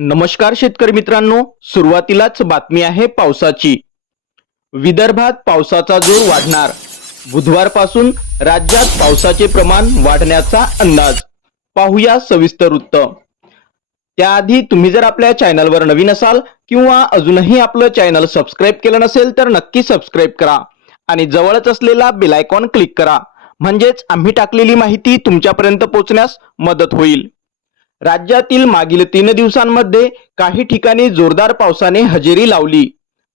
नमस्कार शेतकरी मित्रांनो सुरुवातीलाच बातमी आहे पावसाची. विदर्भात पावसाचा जोर वाढणार. बुधवारपासून राज्यात पावसाचे प्रमाण वाढण्याचा अंदाज. पाहूया सविस्तर वृत्त. त्याआधी तुम्ही जर आपल्या चॅनलवर नवीन असाल किंवा अजूनही आपलं चॅनल सबस्क्राईब केलं नसेल तर नक्की सबस्क्राईब करा आणि जवळच असलेला बेलायकॉन क्लिक करा. म्हणजेच आम्ही टाकलेली माहिती तुमच्यापर्यंत पोहोचण्यास मदत होईल. राज्यातील मागील तीन दिवसांमध्ये काही ठिकाणी जोरदार पावसाने हजेरी लावली.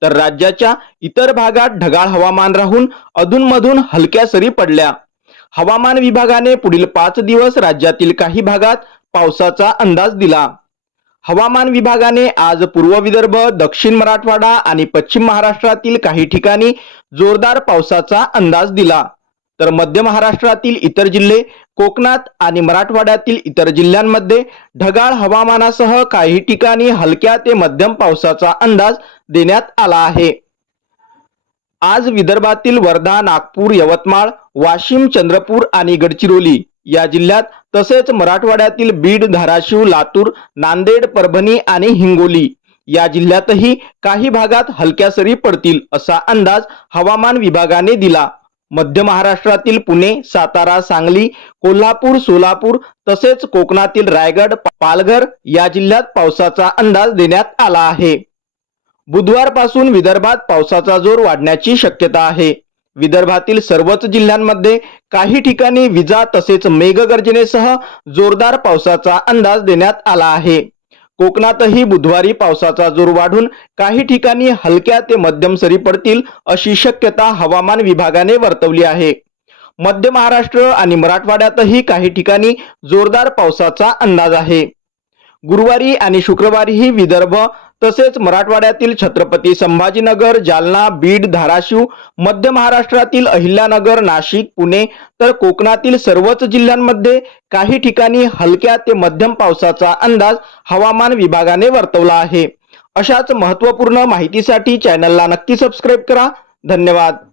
तर राज्याच्या इतर भागात ढगाळ हवामान राहून अधूनमधून हलक्या सरी पडल्या. हवामान विभागाने पुढील पाच दिवस राज्यातील काही भागात पावसाचा अंदाज दिला. हवामान विभागाने आज पूर्व विदर्भ दक्षिण मराठवाडा आणि पश्चिम महाराष्ट्रातील काही ठिकाणी जोरदार पावसाचा अंदाज दिला. तर मध्य महाराष्ट्रातील इतर जिल्हे कोकणात आणि मराठवाड्यातील इतर जिल्ह्यांमध्ये ढगाळ हवामानासह काही ठिकाणी हलक्या ते मध्यम पावसाचा अंदाज देण्यात आला आहे. आज विदर्भातील वर्धा नागपूर यवतमाळ वाशिम चंद्रपूर आणि गडचिरोली या जिल्ह्यात तसेच मराठवाड्यातील बीड धाराशिव लातूर नांदेड परभणी आणि हिंगोली या जिल्ह्यातही काही भागात हलक्या सरी पडतील असा अंदाज हवामान विभागाने दिला. मध्य महाराष्ट्रातील पुणे सातारा सांगली कोल्हापूर सोलापूर तसेच कोकणातील रायगड पालघर या जिल्ह्यात पावसाचा अंदाज देण्यात आला आहे. बुधवारपासून विदर्भात पावसाचा जोर वाढण्याची शक्यता आहे. विदर्भातील सर्वच जिल्ह्यांमध्ये काही ठिकाणी विजा तसेच मेघगर्जनेसह जोरदार पावसाचा अंदाज देण्यात आला आहे. कोकणातही बुधवारी पावसाचा जोर वाढून काही ठिकाणी हलक्या ते मध्यम सरी पडतील अशी शक्यता हवामान विभागाने वर्तवली आहे. मध्य महाराष्ट्र आणि मराठवाड्यातही काही ठिकाणी जोरदार पावसाचा अंदाज आहे. गुरुवारी आणि शुक्रवारीही विदर्भ तसेच मराठवाड्यातील छत्रपती संभाजीनगर जालना बीड धाराशिव मध्य महाराष्ट्रातील अहिल्यानगर नाशिक पुणे तर कोकणातील सर्वच जिल्ह्यांमध्ये काही ठिकाणी हलक्या ते मध्यम पावसाचा अंदाज हवामान विभागाने वर्तवला आहे. अशाच महत्त्वपूर्ण माहितीसाठी चॅनलला नक्की सबस्क्राईब करा. धन्यवाद.